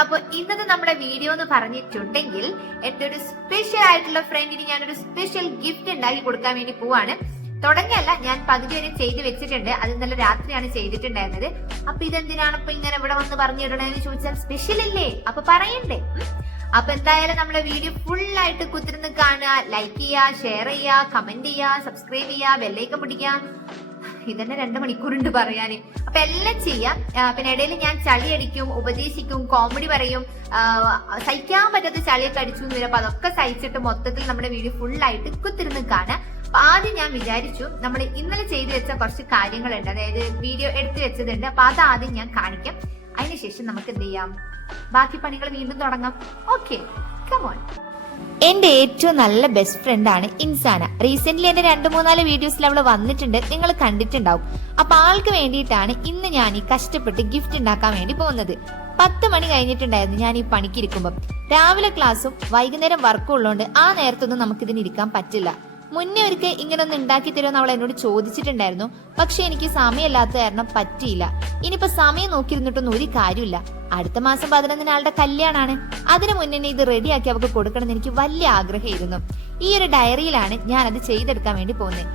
അപ്പൊ ഇന്നത്തെ നമ്മുടെ വീഡിയോ എന്ന് പറഞ്ഞിട്ടുണ്ടെങ്കിൽ എന്റെ ഒരു സ്പെഷ്യൽ ആയിട്ടുള്ള ഫ്രണ്ടിന് ഞാനൊരു സ്പെഷ്യൽ ഗിഫ്റ്റ് ഉണ്ടാക്കി കൊടുക്കാൻ വേണ്ടി പോവാണ്. തുടങ്ങിയല്ല, ഞാൻ പകുതി വരെ ചെയ്ത് വെച്ചിട്ടുണ്ട്. അത് ഇന്നലെ രാത്രിയാണ് ചെയ്തിട്ടുണ്ടായിരുന്നത്. അപ്പൊ ഇതെന്തിനാണ് ഇപ്പൊ ഇങ്ങനെ ഇവിടെ വന്ന് പറഞ്ഞിടണെന്ന് ചോദിച്ചാൽ സ്പെഷ്യൽ അല്ലേ, അപ്പൊ പറയണ്ടേ. അപ്പൊ എന്തായാലും നമ്മളെ വീഡിയോ ഫുൾ ആയിട്ട് കുത്തിരുന്ന് കാണുക, ലൈക്ക് ചെയ്യുക, ഷെയർ ചെയ്യുക, കമന്റ് ചെയ്യുക, സബ്സ്ക്രൈബ് ചെയ്യുക, ബെല്ലൈക്കൺ പിടിക്കുക. ഇതന്നെ 2 മണിക്കൂറുണ്ട് പറയാന്. അപ്പൊ എല്ലാം ചെയ്യാം. പിന്നെ ഇടയിൽ ഞാൻ ചളി അടിക്കും, ഉപദേശിക്കും, കോമഡി പറയും, സഹിക്കാൻ പറ്റാത്ത ചളിയൊക്കെ അടിച്ചു എന്ന് വരും. അപ്പൊ അതൊക്കെ സഹിച്ചിട്ട് മൊത്തത്തിൽ നമ്മുടെ വീഡിയോ ഫുൾ ആയിട്ട് കുത്തിരുന്ന് കാണാം. അപ്പൊ ആദ്യം ഞാൻ വിചാരിച്ചു നമ്മൾ ഇന്നലെ ചെയ്തു വെച്ച കുറച്ച് കാര്യങ്ങളുണ്ട്, അതായത് വീഡിയോ എടുത്തു വെച്ചതുണ്ട്. അപ്പൊ അത് ആദ്യം ഞാൻ കാണിക്കാം. അതിനുശേഷം നമുക്ക് എന്ത് ചെയ്യാം, ബാക്കി പണികൾ വീണ്ടും തുടങ്ങാം. Okay, come on. എന്റെ ഏറ്റവും നല്ല ബെസ്റ്റ് ഫ്രണ്ട് ആണ് ഇൻസാന. റീസെന്റ് എന്റെ 2-3 വീഡിയോസിൽ അവള് വന്നിട്ടുണ്ട്, നിങ്ങൾ കണ്ടിട്ടുണ്ടാവും. അപ്പൊ ആൾക്ക് വേണ്ടിയിട്ടാണ് ഇന്ന് ഞാൻ ഈ കഷ്ടപ്പെട്ട് ഗിഫ്റ്റ് ഉണ്ടാക്കാൻ വേണ്ടി പോകുന്നത്. 10 മണി കഴിഞ്ഞിട്ടുണ്ടായിരുന്നു ഞാൻ ഈ പണിക്കിരിക്കുമ്പോൾ. രാവിലെ ക്ലാസ്സും വൈകുന്നേരം വർക്കും ഉള്ളതുകൊണ്ട് ആ നേരത്തൊന്നും നമുക്കിതിന് ഇരിക്കാൻ പറ്റില്ല. മുന്നേ ഒരിക്കൽ ഇങ്ങനെ ഒന്ന് ഉണ്ടാക്കി തരുമെന്ന് അവൾ എന്നോട് ചോദിച്ചിട്ടുണ്ടായിരുന്നു. പക്ഷെ എനിക്ക് സമയമില്ലാത്ത കാരണം പറ്റിയില്ല. ഇനിയിപ്പോ സമയം നോക്കിയിരുന്നിട്ടൊന്നും ഒരു കാര്യമില്ല. അടുത്ത മാസം 11-ന് ആളുടെ കല്യാണാണ്. അതിനു മുന്നേ ഇത് റെഡിയാക്കി അവർക്ക് കൊടുക്കണം എന്ന് എനിക്ക് വലിയ ആഗ്രഹമായിരുന്നു. ഈ ഒരു ഡയറിയിലാണ് ഞാൻ അത് ചെയ്തെടുക്കാൻ വേണ്ടി പോകുന്നത്.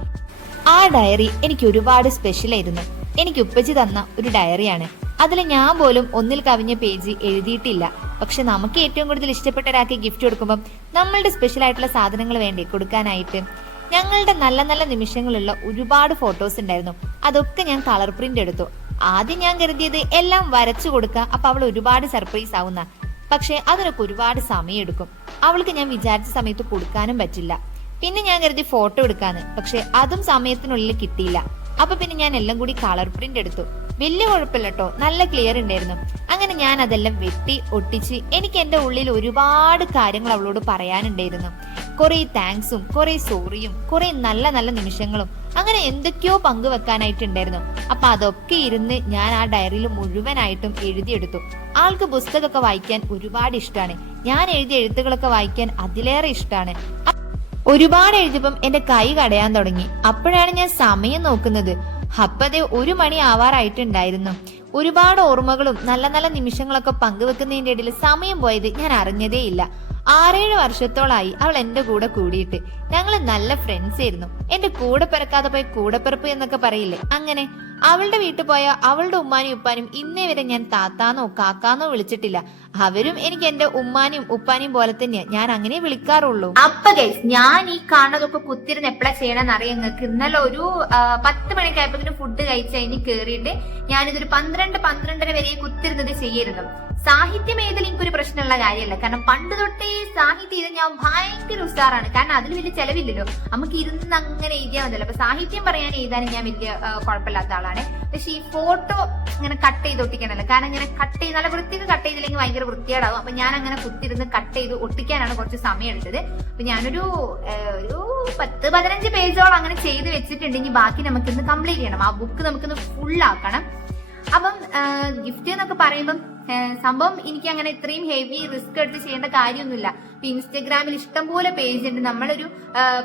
ആ ഡയറി എനിക്ക് ഒരുപാട് സ്പെഷ്യൽ ആയിരുന്നു. എനിക്ക് ഉപ്പച്ചി തന്ന ഒരു ഡയറിയാണ്. അതിൽ ഞാൻ പോലും ഒന്നിൽ കവിഞ്ഞ പേജ് എഴുതിയിട്ടില്ല. പക്ഷെ നമുക്ക് ഏറ്റവും കൂടുതൽ ഇഷ്ടപ്പെട്ട ഒരാൾക്ക് ഗിഫ്റ്റ് കൊടുക്കുമ്പോൾ നമ്മളുടെ സ്പെഷ്യൽ ആയിട്ടുള്ള സാധനങ്ങൾ വേണ്ടേ കൊടുക്കാനായിട്ട്. ഞങ്ങളുടെ നല്ല നല്ല നിമിഷങ്ങളുള്ള ഒരുപാട് ഫോട്ടോസ് ഉണ്ടായിരുന്നു. അതൊക്കെ ഞാൻ കളർ പ്രിന്റ് എടുത്തു. ആദ്യം ഞാൻ കരുതിയത് എല്ലാം വരച്ചു കൊടുക്കുക, അപ്പൊ അവൾ ഒരുപാട് സർപ്രൈസ് ആവുന്ന. പക്ഷെ അതിനൊക്കെ ഒരുപാട് സമയം എടുക്കും. അവൾക്ക് ഞാൻ വിചാരിച്ച സമയത്ത് കൊടുക്കാനും പറ്റില്ല. പിന്നെ ഞാൻ കരുതി ഫോട്ടോ എടുക്കാന്ന്, പക്ഷെ അതും സമയത്തിനുള്ളിൽ കിട്ടിയില്ല. അപ്പൊ പിന്നെ ഞാൻ എല്ലാം കൂടി കളർ പ്രിന്റ് എടുത്തു. വലിയ കുഴപ്പമില്ല കേട്ടോ, നല്ല ക്ലിയർ ഉണ്ടായിരുന്നു. അങ്ങനെ ഞാൻ അതെല്ലാം വെട്ടി ഒട്ടിച്ച് എനിക്ക് എന്റെ ഉള്ളിൽ ഒരുപാട് കാര്യങ്ങൾ അവളോട് പറയാനുണ്ടായിരുന്നു. കുറെ താങ്ക്സും, കുറെ സോറിയും, കുറെ നല്ല നല്ല നിമിഷങ്ങളും, അങ്ങനെ എന്തൊക്കെയോ പങ്കുവെക്കാനായിട്ടുണ്ടായിരുന്നു. അപ്പൊ അതൊക്കെ ഇരുന്ന് ഞാൻ ആ ഡയറിയിൽ മുഴുവനായിട്ടും എഴുതിയെടുത്തു. ആൾക്ക് പുസ്തകമൊക്കെ വായിക്കാൻ ഒരുപാട് ഇഷ്ടമാണ്. ഞാൻ എഴുതിയ എഴുത്തുകളൊക്കെ വായിക്കാൻ അതിലേറെ ഇഷ്ടമാണ്. ഒരുപാട് എഴുതിയപ്പം എന്റെ കൈ കടയാൻ തുടങ്ങി. അപ്പോഴാണ് ഞാൻ സമയം നോക്കുന്നത്. അപ്പതേ 1 മണി ആവാറായിട്ടുണ്ടായിരുന്നു. ഒരുപാട് ഓർമ്മകളും നല്ല നല്ല നിമിഷങ്ങളൊക്കെ പങ്കുവെക്കുന്നതിന്റെ ഇടയിൽ സമയം പോയത് ഞാൻ അറിഞ്ഞതേ ഇല്ല. 6-7 വർഷത്തോളായി അവൾ എന്റെ കൂടെ കൂടിയിട്ട്. ഞങ്ങള് നല്ല ഫ്രണ്ട്സ് ആയിരുന്നു. എന്റെ കൂടെ പിറക്കാതെ പോയ കൂടെപ്പിറപ്പ് എന്നൊക്കെ പറയില്ലേ, അങ്ങനെ. അവളുടെ വീട്ടിൽ പോയ അവളുടെ ഉമ്മാനും ഉപ്പാനും ഇന്നേ വരെ ഞാൻ താത്താന്നോ കാക്കാന്നോ വിളിച്ചിട്ടില്ല. അവരും എനിക്ക് എന്റെ ഉമ്മാനും ഉപ്പാനും പോലെ തന്നെയാ ഞാൻ അങ്ങനെ വിളിക്കാറുള്ളൂ. അപ്പൊ ഗൈസ്, ഞാൻ ഈ കാണുന്നതൊക്കെ കുത്തിരുന്ന് എപ്പോഴാ ചെയ്യണമെന്ന് അറിയാം നിങ്ങൾക്ക്. ഇന്നലെ ഒരു 10 മണിക്കായപ്പോ ഫുഡ് കഴിച്ച് കഴിഞ്ഞ് കേറിയിട്ട് ഞാനിതൊരു 12-12:30 വരെ കുത്തിരുന്നത് ചെയ്യായിരുന്നു. സാഹിത്യം ഏതിൽ എനിക്കൊരു പ്രശ്നമുള്ള കാര്യമല്ല. കാരണം പണ്ട് തൊട്ടേ സാഹിത്യം ഇത് ഞാൻ ഭയങ്കര ഉഷാറാണ്. കാരണം അതിൽ വലിയ ചെലവില്ലല്ലോ, നമുക്ക് ഇരുന്ന് അങ്ങനെ എഴുതിയാൽ മതിയല്ലോ. അപ്പൊ സാഹിത്യം പറയാൻ എഴുതാനും ഞാൻ വലിയ കുഴപ്പമില്ലാത്ത ആളാണ്. പക്ഷെ ഈ ഫോട്ടോ ഇങ്ങനെ കട്ട് ചെയ്ത് ഒട്ടിക്കണല്ലോ. കാരണം ഇങ്ങനെ കട്ട് ചെയ്ത് നല്ല വൃത്തിക്ക് കട്ട് ചെയ്തില്ലെങ്കിൽ ഭയങ്കര വൃത്തിയേടാവും. അപ്പൊ ഞാൻ അങ്ങനെ കുത്തിരുന്ന് കട്ട് ചെയ്ത് ഒട്ടിക്കാനാണ് കുറച്ച് സമയം എടുത്തത്. അപ്പൊ ഞാനൊരു 10-15 പേജോളം അങ്ങനെ ചെയ്ത് വെച്ചിട്ടുണ്ടെങ്കിൽ ബാക്കി നമുക്കിന്ന് കംപ്ലീറ്റ് ചെയ്യണം. ആ ബുക്ക് നമുക്കിന്ന് ഫുൾ ആക്കണം. അപ്പം ഗിഫ്റ്റ് എന്നൊക്കെ പറയുമ്പം സംഭവം എനിക്ക് അങ്ങനെ ഇത്രയും ഹെവി റിസ്ക് എടുത്ത് ചെയ്യേണ്ട കാര്യമൊന്നുമില്ല. ഇപ്പൊ ഇൻസ്റ്റഗ്രാമിൽ ഇഷ്ടംപോലെ പേജ് ഉണ്ട്. നമ്മളൊരു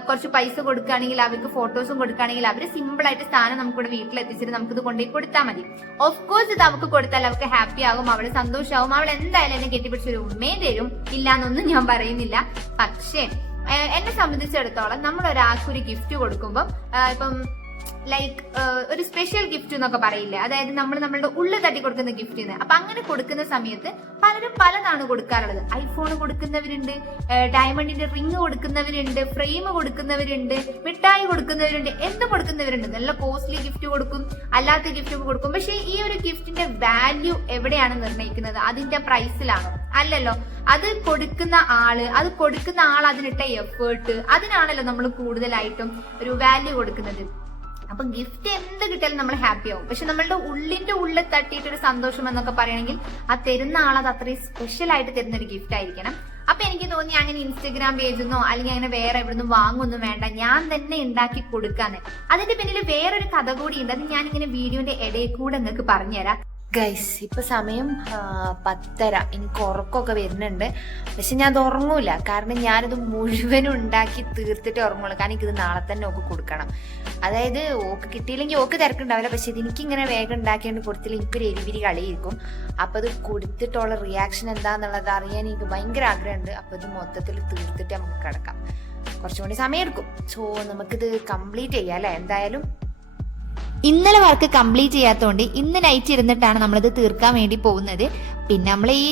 കുറച്ച് പൈസ കൊടുക്കുകയാണെങ്കിൽ, അവർക്ക് ഫോട്ടോസും കൊടുക്കുകയാണെങ്കിൽ അവർ സിമ്പിൾ ആയിട്ട് സ്ഥാനം നമുക്കിവിടെ വീട്ടിലെത്തിച്ചിട്ട് നമുക്കിത് കൊണ്ടുപോയി കൊടുത്താൽ മതി. ഓഫ് കോഴ്സ് ഇത് അവർക്ക് കൊടുത്താൽ അവർക്ക് ഹാപ്പി ആകും, അവള് സന്തോഷമാകും, അവൾ എന്തായാലും എന്നെ കെട്ടിപ്പിടിച്ചൊരു ഉമ്മയും തരും. ഇല്ലാന്നൊന്നും ഞാൻ പറയുന്നില്ല. പക്ഷേ എന്നെ സംബന്ധിച്ചിടത്തോളം നമ്മൾ ഒരാൾക്കൊരു ഗിഫ്റ്റ് കൊടുക്കുമ്പോൾ ഇപ്പം ലൈക്ക് ഒരു സ്പെഷ്യൽ ഗിഫ്റ്റ് എന്നൊക്കെ പറയില്ലേ, അതായത് നമ്മൾ നമ്മളുടെ ഉള്ളിൽ തട്ടി കൊടുക്കുന്ന ഗിഫ്റ്റിന്. അപ്പൊ അങ്ങനെ കൊടുക്കുന്ന സമയത്ത് പലരും പലതാണ് കൊടുക്കാറുള്ളത്. ഐഫോൺ കൊടുക്കുന്നവരുണ്ട്, ഡയമണ്ടിന്റെ റിങ് കൊടുക്കുന്നവരുണ്ട്, ഫ്രെയിം കൊടുക്കുന്നവരുണ്ട്, മിഠായി കൊടുക്കുന്നവരുണ്ട്, എന്ത് കൊടുക്കുന്നവരുണ്ട്. നല്ല കോസ്റ്റ്ലി ഗിഫ്റ്റ് കൊടുക്കും, അല്ലാത്ത ഗിഫ്റ്റ് ഒക്കെ കൊടുക്കും. പക്ഷെ ഈ ഒരു ഗിഫ്റ്റിന്റെ വാല്യൂ എവിടെയാണ് നിർണ്ണയിക്കുന്നത്? അതിന്റെ പ്രൈസിലാണോ? അല്ലല്ലോ. അത് കൊടുക്കുന്ന ആൾ അതിനിട്ട എഫേർട്ട്, അതിനാണല്ലോ നമ്മൾ കൂടുതലായിട്ടും ഒരു വാല്യൂ കൊടുക്കുന്നത്. അപ്പൊ ഗിഫ്റ്റ് എന്ത് കിട്ടിയാലും നമ്മൾ ഹാപ്പി ആവും. പക്ഷെ നമ്മളുടെ ഉള്ളിൽ തട്ടിയിട്ടൊരു സന്തോഷം എന്നൊക്കെ പറയണമെങ്കിൽ ആ തരുന്ന ആൾ അത് അത്രയും സ്പെഷ്യൽ ആയിട്ട് തരുന്ന ഒരു ഗിഫ്റ്റ് ആയിരിക്കണം. അപ്പൊ എനിക്ക് തോന്നി അങ്ങനെ ഇൻസ്റ്റഗ്രാം പേജിന്നോ അല്ലെങ്കിൽ അങ്ങനെ വേറെ എവിടുന്നും വാങ്ങൊന്നും വേണ്ട, ഞാൻ തന്നെ ഉണ്ടാക്കി കൊടുക്കാന്ന്. അതിന്റെ പിന്നിൽ വേറൊരു കഥ കൂടി ഉണ്ട്. അത് ഞാൻ ഇങ്ങനെ വീഡിയോന്റെ ഇടയിൽ കൂടെ നിങ്ങൾക്ക് പറഞ്ഞുതരാം. ഗൈസ് ഇപ്പൊ സമയം 10:30. എനിക്ക് ഉറക്കമൊക്കെ വരുന്നുണ്ട്. പക്ഷെ ഞാൻ അത് ഉറങ്ങൂല, കാരണം ഞാനത് മുഴുവനും ഉണ്ടാക്കി തീർത്തിട്ടേ ഉറങ്ങുള്ളൂ. കാരണം എനിക്കിത് നാളെ തന്നെ ഓക്ക് കൊടുക്കണം. അതായത് ഓക്ക് കിട്ടിയില്ലെങ്കിൽ ഓക്ക് തിരക്കുണ്ടാവില്ല, പക്ഷെ ഇത് എനിക്കിങ്ങനെ വേഗം ഉണ്ടാക്കിയാണ്ട് കൊടുത്തില്ല എനിക്കൊരു എരിവിരി കളിയിരിക്കും. അപ്പൊ അത് കൊടുത്തിട്ടുള്ള റിയാക്ഷൻ എന്താന്നുള്ളത് അറിയാൻ എനിക്ക് ഭയങ്കര ആഗ്രഹമുണ്ട്. അപ്പൊ ഇത് മൊത്തത്തിൽ തീർത്തിട്ട് നമുക്ക് കിടക്കാം. കുറച്ചും കൂടി സമയം എടുക്കും. സോ നമുക്കിത് കംപ്ലീറ്റ് ചെയ്യാം അല്ലെ. എന്തായാലും ഇന്നലെ വർക്ക് കംപ്ലീറ്റ് ചെയ്യാത്തതുകൊണ്ട് ഇന്ന് നൈറ്റ് ഇരുന്നിട്ടാണ് നമ്മളിത് തീർക്കാൻ വേണ്ടി പോകുന്നത്. പിന്നെ നമ്മൾ ഈ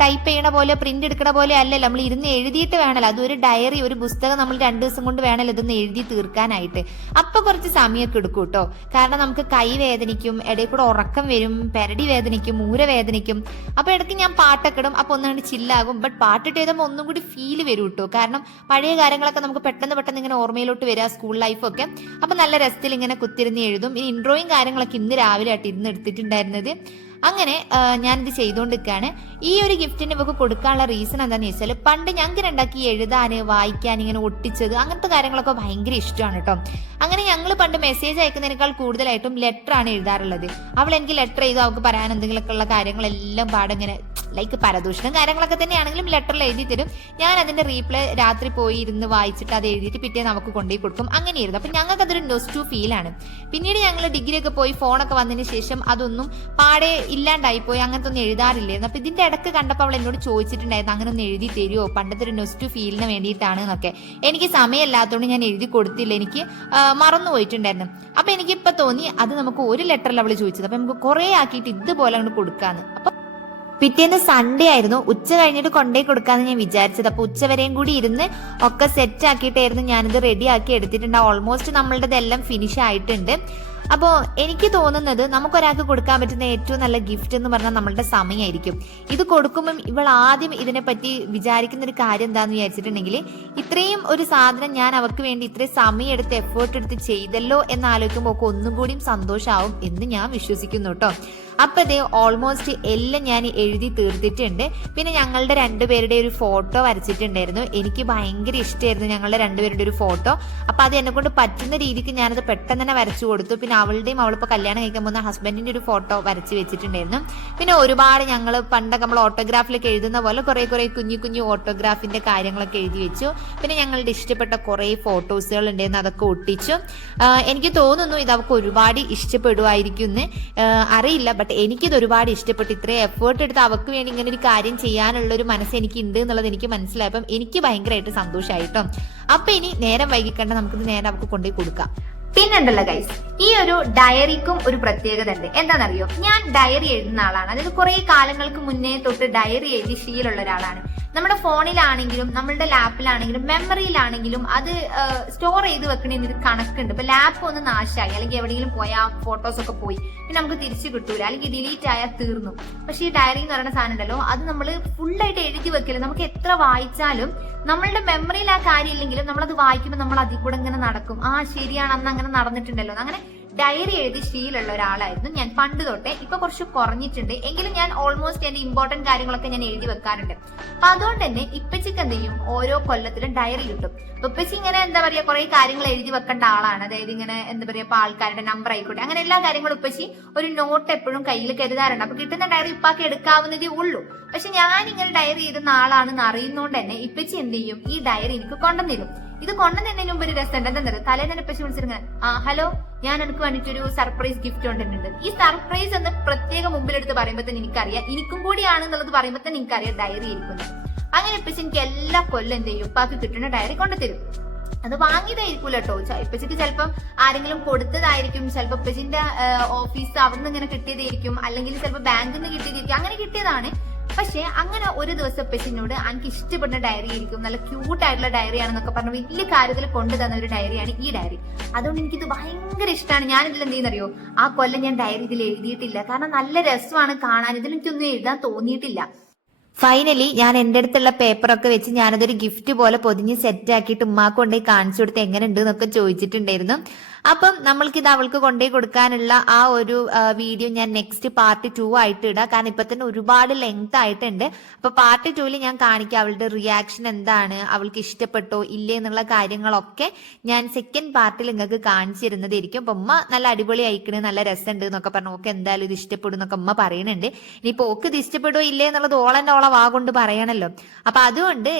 ടൈപ്പ് ചെയ്യണ പോലെ പ്രിന്റ് എടുക്കണ പോലെ അല്ലല്ലോ, നമ്മൾ ഇരുന്ന് എഴുതിയിട്ട് വേണമല്ലോ. അതൊരു ഡയറി, ഒരു പുസ്തകം നമ്മൾ 2 ദിവസം കൊണ്ട് വേണമല്ലോ ഇതൊന്ന് എഴുതി തീർക്കാനായിട്ട്. അപ്പൊ കുറച്ച് സമയമൊക്കെ എടുക്കും കേട്ടോ. കാരണം നമുക്ക് കൈ വേദനിക്കും, ഇടയിൽ കൂടെ ഉറക്കം വരും, പെരടി വേദനിക്കും, ഊര വേദനിക്കും. അപ്പൊ ഇടയ്ക്ക് ഞാൻ പാട്ടൊക്കെ ഇടും, അപ്പൊ ഒന്നുകൊണ്ട് ചില്ലാകും. ബട്ട് പാട്ടിട്ട് എഴുതുമ്പോൾ ഒന്നും കൂടി ഫീല് വരും കേട്ടോ. കാരണം പഴയ കാര്യങ്ങളൊക്കെ നമുക്ക് പെട്ടെന്ന് ഇങ്ങനെ ഓർമ്മയിലോട്ട് വരിക, സ്കൂൾ ലൈഫൊക്കെ. അപ്പൊ നല്ല രസത്തിൽ ഇങ്ങനെ കുത്തിരുന്ന് എഴുതും. ഈ ഇൻട്രോയും കാര്യങ്ങളൊക്കെ ഇന്ന് രാവിലെ ആയിട്ട് ഇരുന്ന് എടുത്തിട്ടുണ്ടായിരുന്നത്. അങ്ങനെ ഞാനിത് ചെയ്തുകൊണ്ടിരിക്കുകയാണ്. ഈ ഒരു ഗിഫ്റ്റിന് ഇവർക്ക് കൊടുക്കാനുള്ള റീസൺ എന്താണെന്ന് ചോദിച്ചാൽ, പണ്ട് ഞങ്ങൾക്ക് രണ്ടാക്കി എഴുതാന് വായിക്കാൻ ഇങ്ങനെ ഒട്ടിച്ചത് അങ്ങനത്തെ കാര്യങ്ങളൊക്കെ ഭയങ്കര ഇഷ്ടമാണ് കേട്ടോ. അങ്ങനെ ഞങ്ങൾ പണ്ട് മെസ്സേജ് അയക്കുന്നതിനേക്കാൾ കൂടുതലായിട്ടും ലെറ്റർ ആണ് എഴുതാറുള്ളത്. അവൾ എനിക്ക് ലെറ്റർ ചെയ്തു അവൾക്ക് പറയാൻ എന്തെങ്കിലുമൊക്കെ ഉള്ള കാര്യങ്ങളെല്ലാം പാടിങ്ങനെ ലൈക്ക് പരദൂഷണം കാര്യങ്ങളൊക്കെ തന്നെയാണെങ്കിലും ലെറ്ററിൽ എഴുതി തരും. ഞാൻ അതിന്റെ റീപ്ലൈ രാത്രി പോയി ഇരുന്ന് വായിച്ചിട്ട് അത് എഴുതിയിട്ട് പിറ്റേ നമുക്ക് കൊണ്ടുപോയി കൊടുക്കും. അങ്ങനെയായിരുന്നു. അപ്പൊ ഞങ്ങൾക്ക് അതൊരു നൊസ്റ്റു ഫീലാണ്. പിന്നീട് ഞങ്ങൾ ഡിഗ്രി ഒക്കെ പോയി ഫോണൊക്കെ വന്നതിന് ശേഷം അതൊന്നും പാടെ ഇല്ലാണ്ടായിപ്പോയി, അങ്ങനത്തെ ഒന്നും എഴുതാറില്ലായിരുന്നു. അപ്പൊ ഇതിന്റെ ഇടക്ക് കണ്ടപ്പോൾ അവൾ എന്നോട് ചോദിച്ചിട്ടുണ്ടായിരുന്നു അങ്ങനെ ഒന്ന് എഴുതി തരുമോ, പണ്ടത്തെ ഒരു നൊസ്റ്റു ഫീലിന് വേണ്ടിയിട്ടാണ് എന്നൊക്കെ. എനിക്ക് സമയമില്ലാത്തതുകൊണ്ട് ഞാൻ എഴുതി കൊടുത്തില്ല, എനിക്ക് മറന്നു പോയിട്ടുണ്ടായിരുന്നു. അപ്പൊ എനിക്കിപ്പോ തോന്നി അത് നമുക്ക് ഒരു ലെറ്ററിൽ അവള് ചോദിച്ചത്, അപ്പൊ നമുക്ക് കുറെ ആക്കിയിട്ട് ഇതുപോലെ അങ്ങോട്ട് കൊടുക്കാന്ന്. അപ്പൊ പിറ്റേന്ന് സൺഡേ ആയിരുന്നു, ഉച്ച കഴിഞ്ഞിട്ട് കൊണ്ടേ കൊടുക്കാന്ന് ഞാൻ വിചാരിച്ചത്. അപ്പൊ ഉച്ചവരെയും കൂടി ഇരുന്ന് ഒക്കെ സെറ്റ് ആക്കിയിട്ടായിരുന്നു ഞാനിത് റെഡി ആക്കി എടുത്തിട്ടുണ്ട്. ഓൾമോസ്റ്റ് നമ്മളുടെതെല്ലാം ഫിനിഷ് ആയിട്ടുണ്ട്. അപ്പോൾ എനിക്ക് തോന്നുന്നത് നമുക്കൊരാൾക്ക് കൊടുക്കാൻ പറ്റുന്ന ഏറ്റവും നല്ല ഗിഫ്റ്റ് എന്ന് പറഞ്ഞാൽ നമ്മളുടെ സമയമായിരിക്കും. ഇത് കൊടുക്കുമ്പം ഇവൾ ആദ്യം ഇതിനെപ്പറ്റി വിചാരിക്കുന്ന ഒരു കാര്യം എന്താന്ന് വിചാരിച്ചിട്ടുണ്ടെങ്കിൽ, ഇത്രയും ഒരു സാധനം ഞാൻ അവർക്ക് വേണ്ടി ഇത്രയും സമയം എടുത്ത് എഫേർട്ട് എടുത്ത് ചെയ്തല്ലോ എന്ന് ആലോചിക്കുമ്പോൾ ഒക്കെ ഒന്നും കൂടിയും സന്തോഷമാവും എന്ന് ഞാൻ വിശ്വസിക്കുന്നു കേട്ടോ. അപ്പൊ ഇത് ഓൾമോസ്റ്റ് എല്ലാം ഞാൻ എഴുതി തീർത്തിട്ടുണ്ട്. പിന്നെ ഞങ്ങളുടെ 2 പേരുടെ ഒരു ഫോട്ടോ വരച്ചിട്ടുണ്ടായിരുന്നു. എനിക്ക് ഭയങ്കര ഇഷ്ടമായിരുന്നു ഞങ്ങളുടെ 2 പേരുടെ ഒരു ഫോട്ടോ. അപ്പൊ അത് എന്നെ കൊണ്ട് പറ്റുന്ന രീതിക്ക് ഞാനത് പെട്ടെന്ന് തന്നെ വരച്ചു കൊടുത്തു. പിന്നെ അവളുടെയും അവളിപ്പോൾ കല്യാണം കഴിക്കാൻ പോകുന്ന ഹസ്ബൻഡിന്റെ ഒരു ഫോട്ടോ വരച്ച് വെച്ചിട്ടുണ്ടായിരുന്നു. പിന്നെ ഒരുപാട് ഞങ്ങൾ പണ്ടൊക്കെ നമ്മൾ ഓട്ടോഗ്രാഫിലൊക്കെ എഴുതുന്ന പോലെ കുറെ കുഞ്ഞു ഓട്ടോഗ്രാഫിന്റെ കാര്യങ്ങളൊക്കെ എഴുതി വെച്ചു. പിന്നെ ഞങ്ങളുടെ ഇഷ്ടപ്പെട്ട കുറെ ഫോട്ടോസുകൾ ഉണ്ടായിരുന്നു, അതൊക്കെ ഒട്ടിച്ചു. എനിക്ക് തോന്നുന്നു ഇത് അവർക്ക് ഒരുപാട് ഇഷ്ടപ്പെടുമായിരിക്കും എന്ന് അറിയില്ല. ബട്ട് എനിക്കിത് ഒരുപാട് ഇഷ്ടപ്പെട്ടു. ഇത്രയും എഫേർട്ട് എടുത്ത് അവർക്ക് വേണ്ടി ഇങ്ങനെ ഒരു കാര്യം ചെയ്യാനുള്ള ഒരു മനസ്സ് എനിക്ക് ഉണ്ട് എന്നുള്ളത് എനിക്ക് മനസ്സിലായപ്പം എനിക്ക് ഭയങ്കരമായിട്ട് സന്തോഷമായിട്ടോ. അപ്പൊ ഇനി നേരം വൈകിക്കണ്ട, നമുക്കിത് നേരെ അവർക്ക് കൊണ്ടുപോയി കൊടുക്കാം. പിന്നെണ്ടല്ലോ ഗൈസ്, ഈ ഒരു ഡയറിക്കും ഒരു പ്രത്യേകത ഉണ്ട്. എന്താണെന്നറിയോ, ഞാൻ ഡയറി എഴുതുന്ന ആളാണ്. അതായത് കുറെ കാലങ്ങൾക്ക് മുന്നേ തൊട്ട് ഡയറി എഴുതി ശീലമുള്ള ഒരാളാണ്. നമ്മുടെ ഫോണിലാണെങ്കിലും നമ്മളുടെ ലാപ്പിലാണെങ്കിലും മെമ്മറിയിലാണെങ്കിലും അത് സ്റ്റോർ ചെയ്ത് വെക്കണേന്ന് ഒരു കണക്കുണ്ട്. ഇപ്പൊ ലാപ്പ് ഒന്ന് നാശമായി അല്ലെങ്കിൽ എവിടെയെങ്കിലും പോയാൽ ആ ഫോട്ടോസ് ഒക്കെ പോയി പിന്നെ നമുക്ക് തിരിച്ചു കിട്ടൂല, അല്ലെങ്കിൽ ഡിലീറ്റ് ആയാൽ തീർന്നു. പക്ഷെ ഈ ഡയറി എന്ന് പറയുന്ന സാധനം ഉണ്ടല്ലോ, അത് നമ്മൾ ഫുള്ളായിട്ട് എഴുതി വെക്കില്ല. നമുക്ക് എത്ര വായിച്ചാലും നമ്മളുടെ മെമ്മറിയിൽ ആ കാര്യം ഇല്ലെങ്കിലും നമ്മളത് വായിക്കുമ്പോൾ നമ്മൾ അതിൽ കൂടെ ഇങ്ങനെ നടക്കും. ആ ശരിയാണ്, അന്ന് അങ്ങനെ നടന്നിട്ടുണ്ടല്ലോ. അങ്ങനെ ഡയറി എഴുതി ശീലമുള്ള ഒരാളായിരുന്നു ഞാൻ പണ്ട് തൊട്ടേ. ഇപ്പൊ കുറച്ച് കുറഞ്ഞിട്ടുണ്ട്, എങ്കിലും ഞാൻ ഓൾമോസ്റ്റ് എന്റെ ഇമ്പോർട്ടന്റ് കാര്യങ്ങളൊക്കെ ഞാൻ എഴുതി വെക്കാറുണ്ട്. അപ്പൊ അതുകൊണ്ട് തന്നെ ഇപ്പച്ചിക്ക് എന്ത് ചെയ്യും, ഓരോ കൊല്ലത്തിലും ഡയറി കിട്ടും. ഇപ്പച്ചി ഇങ്ങനെ എന്താ പറയാ കുറെ കാര്യങ്ങൾ എഴുതി വെക്കേണ്ട ആളാണ്. അതായത് ഇങ്ങനെ എന്താ പറയാ ഇപ്പൊ ആൾക്കാരുടെ നമ്പർ ആയിക്കോട്ടെ, അങ്ങനെ എല്ലാ കാര്യങ്ങളും ഇപ്പച്ചി ഒരു നോട്ട് എപ്പോഴും കയ്യിൽ കരുതാറുണ്ട്. അപ്പൊ കിട്ടുന്ന ഡയറി ഇപ്പാക്കി എടുക്കാവുന്നതേ ഉള്ളൂ. പക്ഷെ ഞാൻ ഇങ്ങനെ ഡയറി എഴുതുന്ന ആളാണെന്ന് അറിയുന്നോണ്ട് തന്നെ ഇപ്പച്ചി എന്ത് ചെയ്യും, ഈ ഡയറി എനിക്ക് കൊണ്ടുവന്നിരും. ഇത് കൊണ്ടുവന്നതിന് മുമ്പ് ഒരു രസം എന്താ തലേന്ന് ഇപ്പച്ചി വിളിച്ചിരുന്ന, ഹലോ ഞാൻ എനിക്ക് വേണ്ടിട്ടൊരു സർപ്രൈസ് ഗിഫ്റ്റ് കൊണ്ടിട്ടുണ്ട്. ഈ സർപ്രൈസ് എന്ന് പ്രത്യേകം മുമ്പിലെടുത്ത് പറയുമ്പോൾ തന്നെ എനിക്കറിയാം, എനിക്കും കൂടിയാണെന്നുള്ളത് പറയുമ്പോൾ തന്നെ എനിക്കറിയാം ഡയറി ഇരിക്കുന്നത്. അങ്ങനെ ഇപ്പച്ചി എനിക്ക് എല്ലാ കൊല്ലം എന്ത് ചെയ്യും, ഉപ്പാക്ക് കിട്ടുന്ന ഡയറി കൊണ്ടുതരും. അത് വാങ്ങിയതായിരിക്കൂല കേട്ടോ, ഇപ്പച്ചിക്ക് ചിലപ്പം ആരെങ്കിലും കൊടുത്തതായിരിക്കും, ചിലപ്പോൾ ഇപ്പച്ചിന്റെ ഓഫീസ് അവിടുന്ന് ഇങ്ങനെ കിട്ടിയതായിരിക്കും, അല്ലെങ്കിൽ ചിലപ്പോൾ ബാങ്കിൽ നിന്ന് കിട്ടിയതായിരിക്കും, അങ്ങനെ കിട്ടിയതാണ്. പക്ഷെ അങ്ങനെ ഒരു ദിവസം ഇപ്പച്ചിനോട് എനിക്ക് ഇഷ്ടപ്പെടുന്ന ഡയറി ആയിരിക്കും, നല്ല ക്യൂട്ട് ആയിട്ടുള്ള ഡയറി ആണെന്നൊക്കെ പറഞ്ഞ വലിയ കാര്യത്തിൽ കൊണ്ടു തന്ന ഒരു ഡയറിയാണ് ഈ ഡയറി. അതുകൊണ്ട് എനിക്കിത് ഭയങ്കര ഇഷ്ടമാണ്. ഞാനിതിൽ എന്ത് ചെയ്യുന്നറിയോ, ആ കൊല്ലം ഞാൻ ഡയറി ഇതിൽ എഴുതിയിട്ടില്ല, കാരണം നല്ല രസമാണ് കാണാൻ. ഇതിൽ എനിക്കൊന്നും എഴുതാൻ തോന്നിയിട്ടില്ല. ഫൈനലി ഞാൻ എൻ്റെ അടുത്തുള്ള പേപ്പറൊക്കെ വെച്ച് ഞാനതൊരു ഗിഫ്റ്റ് പോലെ പൊതിഞ്ഞ് സെറ്റ് ആക്കിയിട്ട് ഉമ്മാക്ക് കൊണ്ടുപോയി കാണിച്ചു കൊടുത്ത് എങ്ങനെ ഉണ്ട് എന്നൊക്കെ ചോദിച്ചിട്ടുണ്ടായിരുന്നു. അപ്പം നമ്മൾക്കിത് അവൾക്ക് കൊണ്ടുപോയി കൊടുക്കാനുള്ള ആ ഒരു വീഡിയോ ഞാൻ നെക്സ്റ്റ് പാർട്ട് 2 ആയിട്ട് ഇടാം. കാരണം ഇപ്പൊ തന്നെ ഒരുപാട് ലെങ്ത് ആയിട്ടുണ്ട്. അപ്പൊ പാർട്ട് 2 ഞാൻ കാണിക്കാം അവളുടെ റിയാക്ഷൻ എന്താണ്, അവൾക്ക് ഇഷ്ടപ്പെട്ടോ ഇല്ലേ എന്നുള്ള കാര്യങ്ങളൊക്കെ ഞാൻ സെക്കൻഡ് പാർട്ടിൽ നിങ്ങൾക്ക് കാണിച്ചു തരുന്നതായിരിക്കും. അപ്പൊ ഉമ്മ നല്ല അടിപൊളി അയക്കണ്, നല്ല രസമുണ്ട് എന്നൊക്കെ പറഞ്ഞു. ഓക്കെ എന്തായാലും ഇത് ഇഷ്ടപ്പെടും എന്നൊക്കെ ഉമ്മ പറയുന്നുണ്ട്. ഇനിയിപ്പോ ഓക്ക് ഇത് ഇഷ്ടപ്പെടുവോ ഇല്ലേ എന്നുള്ളത് ഓളെന്നെ ഓളെ വാ കൊണ്ട് പറയണല്ലോ. അപ്പൊ അതുകൊണ്ട്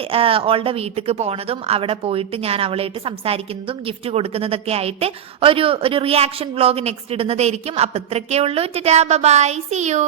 ഓളുടെ വീട്ടിലേക്ക് പോണതും അവിടെ പോയിട്ട് ഞാൻ അവളായിട്ട് സംസാരിക്കുന്നതും ഗിഫ്റ്റ് കൊടുക്കുന്നതൊക്കെ ആയിട്ട് ഒരു റിയാക്ഷൻ വ്ലോഗ് നെക്സ്റ്റ് ഇടുന്നതായിരിക്കും. അപ്പൊ ഇത്രയൊക്കെ ഉള്ളൂ. Tata bye, see U.